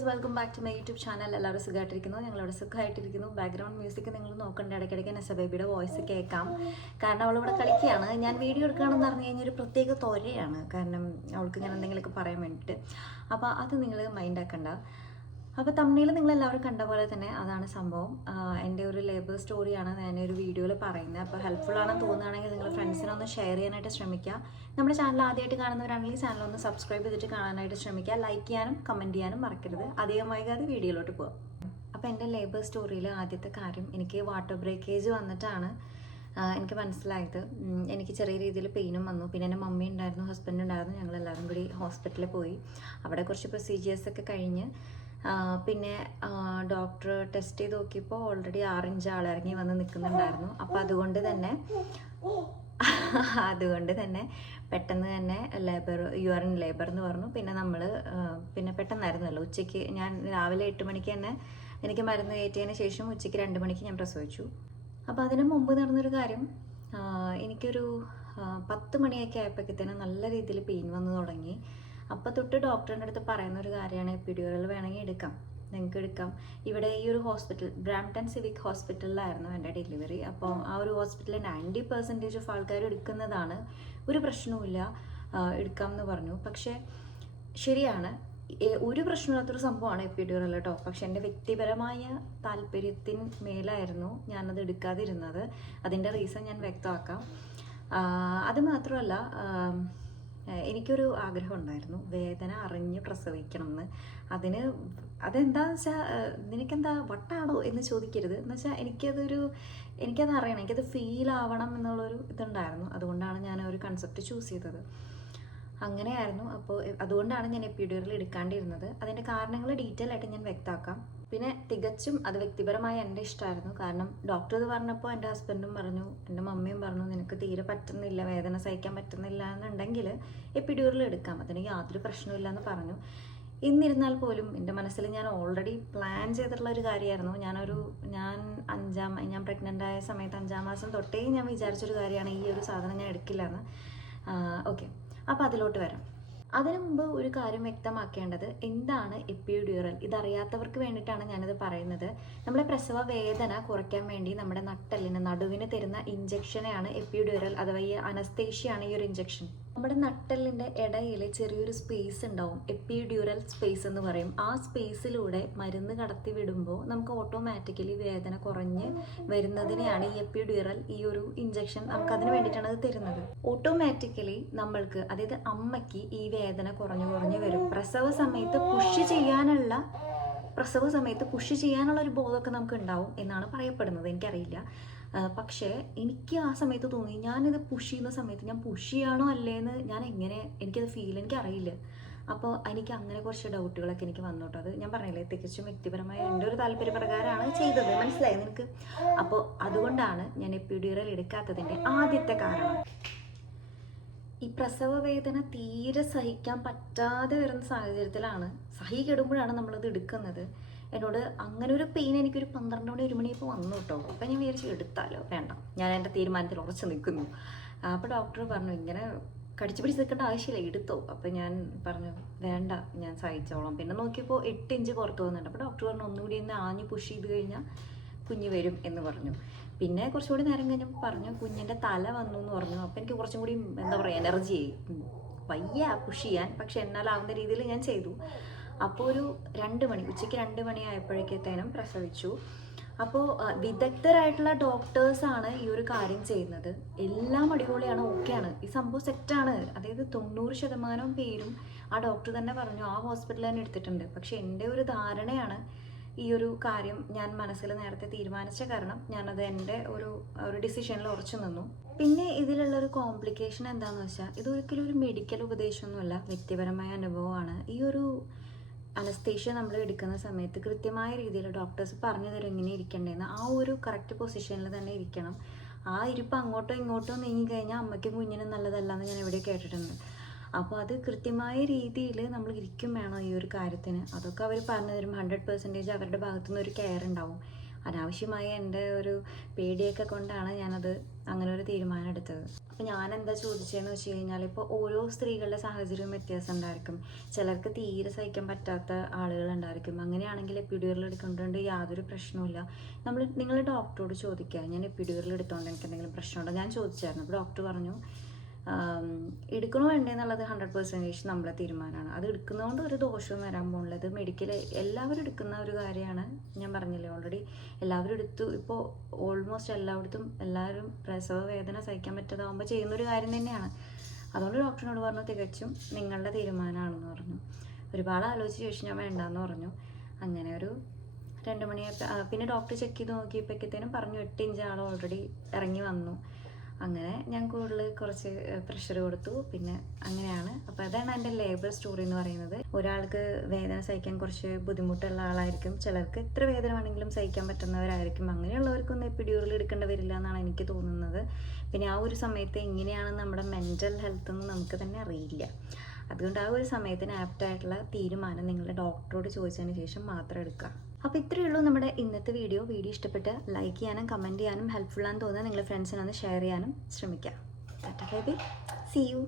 Guys, welcome back to my YouTube channel. എല്ലാവരും സുഖമായിട്ടിരിക്കുന്നു. ഞങ്ങളിവിടെ സുഖമായിട്ടിരിക്കുന്നു. ബാക്ക്ഗ്രൗണ്ട് മ്യൂസിക് നിങ്ങൾ നോക്കേണ്ട, ഇടയ്ക്കിടയ്ക്ക് നെസ ബേബിയുടെ വോയിസ് കേൾക്കാം. കാരണം അവളിവിടെ കളിക്കുകയാണ്. ഞാൻ വീഡിയോ എടുക്കുകയാണെന്ന് പറഞ്ഞു കഴിഞ്ഞാൽ ഒരു പ്രത്യേക തൊരയാണ്. കാരണം അവൾക്ക് ഞാൻ എന്തെങ്കിലുമൊക്കെ പറയാൻ വേണ്ടിയിട്ട്. അപ്പോൾ അത് നിങ്ങൾ മൈൻഡ് ആക്കണ്ട. അപ്പോൾ തമ്മിൽ നിങ്ങളെല്ലാവരും കണ്ട പോലെ തന്നെ അതാണ് സംഭവം. എൻ്റെ ഒരു ലേബർ സ്റ്റോറിയാണ് ഞാനൊരു വീഡിയോയിൽ പറയുന്നത്. അപ്പോൾ ഹെൽപ്ഫുൾ ആണെന്ന് തോന്നുകയാണെങ്കിൽ നിങ്ങൾ ഫ്രണ്ട്സിനൊന്ന് ഷെയർ ചെയ്യാനായിട്ട് ശ്രമിക്കുക. നമ്മുടെ ചാനൽ ആദ്യമായിട്ട് കാണുന്നവരാണെങ്കിൽ ചാനൽ ഒന്ന് സബ്സ്ക്രൈബ് ചെയ്തിട്ട് കാണാനായിട്ട് ശ്രമിക്കുക. ലൈക്ക് ചെയ്യാനും കമൻറ്റ് ചെയ്യാനും മറക്കരുത്. അധികം വൈകാതെ വീഡിയോയിലോട്ട് പോകാം. അപ്പോൾ എൻ്റെ ലേബർ സ്റ്റോറിയിൽ ആദ്യത്തെ കാര്യം, എനിക്ക് വാട്ടർ ബ്രേക്കേജ് വന്നിട്ടാണ് എനിക്ക് മനസ്സിലായത്. എനിക്ക് ചെറിയ രീതിയിൽ പെയിനും വന്നു. പിന്നെ എൻ്റെ മമ്മി ഉണ്ടായിരുന്നു, ഹസ്ബൻഡ് ഉണ്ടായിരുന്നു. ഞങ്ങളെല്ലാവരും കൂടി ഹോസ്പിറ്റലിൽ പോയി. അവിടെ കുറച്ച് പ്രൊസീജിയേഴ്സൊക്കെ കഴിഞ്ഞ് പിന്നെ ഡോക്ടർ ടെസ്റ്റ് ചെയ്ത് നോക്കിയപ്പോൾ ഓൾറെഡി 6 ഇഞ്ച് ആളിറങ്ങി വന്ന് നിൽക്കുന്നുണ്ടായിരുന്നു. അപ്പോൾ അതുകൊണ്ട് തന്നെ പെട്ടെന്ന് തന്നെ യു ആർ ഇൻ ലേബർ എന്ന് പറഞ്ഞു. പിന്നെ നമ്മൾ പിന്നെ പെട്ടെന്നായിരുന്നല്ലോ, ഉച്ചയ്ക്ക് ഞാൻ രാവിലെ 8 മണിക്ക് തന്നെ എനിക്ക് മരുന്ന് കയറ്റിയതിന് ശേഷം ഉച്ചയ്ക്ക് 2 മണിക്ക് ഞാൻ പ്രസവിച്ചു. അപ്പോൾ അതിന് മുമ്പ് നടന്നൊരു കാര്യം, എനിക്കൊരു 10 മണിയൊക്കെ ആയപ്പോഴത്തേനും നല്ല രീതിയിൽ പെയിൻ വന്നു തുടങ്ങി. അപ്പോൾ തൊട്ട് ഡോക്ടറിൻ്റെ അടുത്ത് പറയുന്ന ഒരു കാര്യമാണ്, എപ്പിഡ്യൂറൽ വേണമെങ്കിൽ എടുക്കാം, നിങ്ങൾക്ക് എടുക്കാം. ഇവിടെ ഈ ഒരു ഹോസ്പിറ്റൽ ബ്രാംപ്ടൺ സിവിക് ഹോസ്പിറ്റലിലായിരുന്നു എൻ്റെ ഡെലിവറി. അപ്പോൾ ആ ഒരു ഹോസ്പിറ്റലിൽ 90% ഓഫ് ആൾക്കാർ എടുക്കുന്നതാണ്, ഒരു പ്രശ്നവുമില്ല, എടുക്കാം എന്ന് പറഞ്ഞു. പക്ഷേ ശരിയാണ്, ഒരു പ്രശ്നമില്ലാത്തൊരു സംഭവമാണ് എപ്പിഡ്യൂറൽ കേട്ടോ. പക്ഷെ എൻ്റെ വ്യക്തിപരമായ താല്പര്യത്തിന് മേലായിരുന്നു ഞാനത് എടുക്കാതിരുന്നത്. അതിൻ്റെ റീസൺ ഞാൻ വ്യക്തമാക്കാം. അത് മാത്രമല്ല, എനിക്കൊരു ആഗ്രഹം ഉണ്ടായിരുന്നു വേദന അറിഞ്ഞ് പ്രസവിക്കണം എന്ന്. അതെന്താണെന്ന് വെച്ചാൽ, നിനക്കെന്താ വട്ടാണോ എന്ന് ചോദിക്കരുത്. എന്ന് വെച്ചാൽ എനിക്കത് അറിയണം, എനിക്കത് ഫീൽ ആവണം എന്നുള്ളൊരു ഇതുണ്ടായിരുന്നു. അതുകൊണ്ടാണ് ഞാൻ ഒരു കൺസെപ്റ്റ് ചൂസ് ചെയ്തത്. അങ്ങനെയായിരുന്നു. അപ്പോൾ അതുകൊണ്ടാണ് ഞാൻ എപ്പിഡ്യൂറൽ എടുക്കാണ്ടിരുന്നത്. അതിൻ്റെ കാരണങ്ങൾ ഡീറ്റെയിൽ ആയിട്ട് ഞാൻ വ്യക്തമാക്കാം. പിന്നെ തികച്ചും അത് വ്യക്തിപരമായ എൻ്റെ ഇഷ്ടമായിരുന്നു. കാരണം ഡോക്ടർ ഇത് പറഞ്ഞപ്പോൾ എൻ്റെ ഹസ്ബൻഡും പറഞ്ഞു, എൻ്റെ മമ്മിയും പറഞ്ഞു, നിനക്ക് തീരെ പറ്റുന്നില്ല, വേദന സഹിക്കാൻ പറ്റുന്നില്ല എന്നുണ്ടെങ്കിൽ എപ്പിഡ്യൂറൽ എടുക്കാം, അതിന് യാതൊരു പ്രശ്നമില്ല എന്ന് പറഞ്ഞു. എന്നിരുന്നാൽ പോലും എൻ്റെ മനസ്സിൽ ഞാൻ ഓൾറെഡി പ്ലാൻ ചെയ്തിട്ടുള്ള ഒരു കാര്യമായിരുന്നു. ഞാൻ പ്രഗ്നൻ്റ് ആയ സമയത്ത് 5-ാം മാസം തൊട്ടേ ഞാൻ വിചാരിച്ചൊരു കാര്യമാണ്, ഈ ഒരു സാധനം ഞാൻ എടുക്കില്ല എന്ന്. ഓക്കെ, അപ്പോൾ അതിലോട്ട് വരാം. അതിനു മുമ്പ് ഒരു കാര്യം വ്യക്തമാക്കേണ്ടത്, എന്താണ് എപ്പിഡ്യൂറൽ? ഇതറിയാത്തവർക്ക് വേണ്ടിയിട്ടാണ് ഞാനിത് പറയുന്നത്. നമ്മളെ പ്രസവ വേദന കുറയ്ക്കാൻ വേണ്ടി നമ്മുടെ നടുവിന് തരുന്ന ഇഞ്ചക്ഷനെയാണ് എപ്പിഡ്യൂറൽ, അഥവാ ഈ അനസ്തേഷ്യയാണ് ഈ ഒരു ഇഞ്ചക്ഷൻ. നമ്മുടെ നട്ടെല്ലിൻ്റെ ഇടയിൽ ചെറിയൊരു സ്പേസ് ഉണ്ടാവും, എപ്പിഡ്യൂറൽ സ്പേസ് എന്ന് പറയും. ആ സ്പേസിലൂടെ മരുന്ന് കടത്തി വിടുമ്പോൾ നമുക്ക് ഓട്ടോമാറ്റിക്കലി വേദന കുറഞ്ഞ് വരുന്നതിനെയാണ് ഈ എപ്പിഡ്യൂറൽ, ഈ ഒരു ഇഞ്ചക്ഷൻ നമുക്ക് അതിന് വേണ്ടിയിട്ടാണ് അത് തരുന്നത്. ഓട്ടോമാറ്റിക്കലി നമ്മൾക്ക്, അതായത് അമ്മയ്ക്ക് ഈ വേദന കുറഞ്ഞു വരും. പ്രസവ സമയത്ത് പുഷ് ചെയ്യാനുള്ള ഒരു ബോധമൊക്കെ നമുക്ക് ഉണ്ടാവും എന്നാണ് പറയപ്പെടുന്നത്. എനിക്കറിയില്ല. പക്ഷേ എനിക്ക് ആ സമയത്ത് തോന്നി, ഞാനിത് പുഷ് ചെയ്യുന്ന സമയത്ത് ഞാൻ പുഷ് ചെയ്യാണോ അല്ലേന്ന് എനിക്കറിയില്ല. അപ്പോൾ എനിക്ക് അങ്ങനെ കുറച്ച് ഡൗട്ടുകളൊക്കെ എനിക്ക് വന്നു കേട്ടോ. അത് ഞാൻ പറഞ്ഞില്ലേ, തികച്ചും വ്യക്തിപരമായ എൻ്റെ ഒരു താല്പര്യപ്രകാരമാണ് ചെയ്തത്. മനസ്സിലായി നിനക്ക്? അപ്പോൾ അതുകൊണ്ടാണ് ഞാൻ എപ്പിഡ്യൂറൽ എടുക്കാത്തതിൻ്റെ ആദ്യത്തെ കാരണം. ഈ പ്രസവ വേദന തീരെ സഹിക്കാൻ പറ്റാതെ വരുന്ന സാഹചര്യത്തിലാണ്, കെടുമ്പോഴാണ് നമ്മളത് എടുക്കുന്നത്. എന്നോട് അങ്ങനെ ഒരു പെയിൻ എനിക്കൊരു 12 മണി 1 മണിയപ്പോൾ വന്നു കേട്ടോ. അപ്പം ഞാൻ വിചാരിച്ചു എടുത്താലോ, വേണ്ട, ഞാൻ എൻ്റെ തീരുമാനത്തിൽ ഉറച്ചു നിൽക്കുന്നു. അപ്പോൾ ഡോക്ടർ പറഞ്ഞു, ഇങ്ങനെ കടിച്ചു പിടിച്ച് നിൽക്കേണ്ട ആവശ്യമില്ല, എടുത്തോ. അപ്പം ഞാൻ പറഞ്ഞു, വേണ്ട, ഞാൻ സഹിച്ചോളാം. പിന്നെ നോക്കിയപ്പോൾ 8 ഇഞ്ച് പുറത്ത് പോകുന്നുണ്ട്. അപ്പോൾ ഡോക്ടർ പറഞ്ഞു, ഒന്നുകൂടി ഒന്ന് ആഞ്ഞ് പുഷ് ചെയ്ത് കഴിഞ്ഞാൽ കുഞ്ഞ് വരും എന്ന് പറഞ്ഞു. പിന്നെ കുറച്ചുകൂടി നേരം കഴിഞ്ഞപ്പോൾ പറഞ്ഞു, കുഞ്ഞിൻ്റെ തല വന്നു എന്ന് പറഞ്ഞു. അപ്പോൾ എനിക്ക് കുറച്ചും കൂടി എനർജി ആയി, വയ്യ പുഷ് ചെയ്യാൻ. പക്ഷെ എന്നാലാവുന്ന രീതിയിൽ ഞാൻ ചെയ്തു. അപ്പോൾ ഒരു 2 മണി, ഉച്ചയ്ക്ക് 2 മണി ആയപ്പോഴേക്കത്തേനും പ്രസവിച്ചു. അപ്പോൾ വിദഗ്ധരായിട്ടുള്ള ഡോക്ടേഴ്സാണ് ഈ ഒരു കാര്യം ചെയ്യുന്നത്. എല്ലാം അടിപൊളിയാണ്, ഓക്കെയാണ്, ഈ സംഭവം സെറ്റാണ്. അതായത് 90% പേരും ആ ഡോക്ടർ തന്നെ പറഞ്ഞു, ആ ഹോസ്പിറ്റലിൽ തന്നെ എടുത്തിട്ടുണ്ട്. പക്ഷെ എൻ്റെ ഒരു ധാരണയാണ് ഈ ഒരു കാര്യം ഞാൻ മനസ്സിൽ നേരത്തെ തീരുമാനിച്ച കാരണം ഞാനത് എൻ്റെ ഒരു ഡിസിഷനിൽ ഉറച്ചു നിന്നു. പിന്നെ ഇതിലുള്ളൊരു കോംപ്ലിക്കേഷൻ എന്താണെന്ന് വെച്ചാൽ, ഇതൊരിക്കലും ഒരു മെഡിക്കൽ ഉപദേശമൊന്നുമല്ല, വ്യക്തിപരമായ അനുഭവമാണ്. ഈ ഒരു അനസ്തേഷ്യ നമ്മൾ എടുക്കുന്ന സമയത്ത് കൃത്യമായ രീതിയിൽ ഡോക്ടേഴ്സ് പറഞ്ഞു തരും എങ്ങനെ ഇരിക്കേണ്ടതെന്ന്. ആ ഒരു കറക്റ്റ് പൊസിഷനിൽ തന്നെ ഇരിക്കണം. ആ ഇരിപ്പ് അങ്ങോട്ടോ ഇങ്ങോട്ടോ നീങ്ങിക്കഴിഞ്ഞാൽ അമ്മയ്ക്കും കുഞ്ഞിനും നല്ലതല്ല എന്ന് ഞാൻ എവിടെ കേട്ടിട്ടുണ്ട്. അപ്പോൾ അത് കൃത്യമായ രീതിയിൽ നമ്മൾ ഇരിക്കും വേണം ഈ ഒരു കാര്യത്തിന്. അതൊക്കെ അവർ പറഞ്ഞു തരും. 100% അവരുടെ ഭാഗത്തുനിന്ന് ഒരു കെയർ ഉണ്ടാവും. അനാവശ്യമായ എൻ്റെ ഒരു പേടിയൊക്കെ കൊണ്ടാണ് ഞാനത് അങ്ങനെ ഒരു തീരുമാനം എടുത്തത്. അപ്പോൾ ഞാൻ എന്താ ചോദിച്ചതെന്ന് വെച്ച് കഴിഞ്ഞാൽ, ഇപ്പോൾ ഓരോ സ്ത്രീകളുടെ സാഹചര്യവും വ്യത്യാസം ഉണ്ടായിരിക്കും. ചിലർക്ക് തീരെ സഹിക്കാൻ പറ്റാത്ത ആളുകളുണ്ടായിരിക്കും. അങ്ങനെയാണെങ്കിൽ എപ്പിഡ്യൂറൽ എടുക്കേണ്ടതുകൊണ്ട് യാതൊരു പ്രശ്നവുമില്ല. നിങ്ങൾ ഡോക്ടറോട് ചോദിക്കുക, ഞാൻ എപ്പിഡ്യൂറൽ എടുത്തുകൊണ്ട് എനിക്ക് എന്തെങ്കിലും പ്രശ്നമുണ്ടോ. ഞാൻ ചോദിച്ചായിരുന്നു. അപ്പോൾ ഡോക്ടർ പറഞ്ഞു എടുക്കണോ വേണ്ടേ എന്നുള്ളത് 100% നമ്മളെ തീരുമാനമാണ്. അത് എടുക്കുന്നതുകൊണ്ട് ഒരു ദോഷവും വരാൻ പോകുന്നില്ല. ഇത് മെഡിക്കൽ എല്ലാവരും എടുക്കുന്ന ഒരു കാര്യമാണ്. ഞാൻ പറഞ്ഞില്ലേ ഓൾറെഡി, എല്ലാവരും എടുത്തു. ഇപ്പോൾ ഓൾമോസ്റ്റ് എല്ലാവരും പ്രസവ വേദന സഹിക്കാൻ പറ്റാതാവുമ്പോൾ ചെയ്യുന്നൊരു കാര്യം തന്നെയാണ്. അതുകൊണ്ട് ഡോക്ടറിനോട് പറഞ്ഞു തികച്ചും നിങ്ങളുടെ തീരുമാനമാണെന്ന് പറഞ്ഞു. ഒരുപാട് ആലോചിച്ച ശേഷം ഞാൻ വേണ്ടാന്ന് പറഞ്ഞു. അങ്ങനെ ഒരു 2 മണിയായപ്പോൾ പിന്നെ ഡോക്ടർ ചെക്ക് ചെയ്ത് നോക്കിയപ്പോഴത്തേനും പറഞ്ഞു 8 ഇഞ്ച് ആൾ ഓൾറെഡി ഇറങ്ങി വന്നു. അങ്ങനെ ഞാൻ കൂടുതൽ കുറച്ച് പ്രഷർ കൊടുത്തു. പിന്നെ അങ്ങനെയാണ്. അപ്പോൾ അതാണ് എൻ്റെ ലേബർ സ്റ്റോറി എന്ന് പറയുന്നത്. ഒരാൾക്ക് വേദന സഹിക്കാൻ കുറച്ച് ബുദ്ധിമുട്ടുള്ള ആളായിരിക്കും, ചിലർക്ക് എത്ര വേദന വേണമെങ്കിലും സഹിക്കാൻ പറ്റുന്നവരായിരിക്കും. അങ്ങനെയുള്ളവർക്കൊന്നും എപ്പിഡ്യൂറൽ എടുക്കേണ്ടി വരില്ല എന്നാണ് എനിക്ക് തോന്നുന്നത്. പിന്നെ ആ ഒരു സമയത്ത് എങ്ങനെയാണ് നമ്മുടെ മെൻ്റൽ ഹെൽത്ത് എന്ന് നമുക്ക് തന്നെ അറിയില്ല. അതുകൊണ്ട് ആ ഒരു സമയത്തിന് ആപ്റ്റായിട്ടുള്ള തീരുമാനം നിങ്ങളുടെ ഡോക്ടറോട് ചോദിച്ചതിന് ശേഷം മാത്രം എടുക്കുക. അപ്പോൾ ഇത്രയേ ഉള്ളൂ നമ്മുടെ ഇന്നത്തെ വീഡിയോ. ഇഷ്ടപ്പെട്ട് ലൈക്ക് ചെയ്യാനും കമൻറ്റ് ചെയ്യാനും ഹെൽപ്ഫുള്ളാന്ന് തോന്നുന്നത് നിങ്ങളുടെ ഫ്രണ്ട്സിനൊന്ന് ഷെയർ ചെയ്യാനും ശ്രമിക്കുക. Tata bye bye, see U.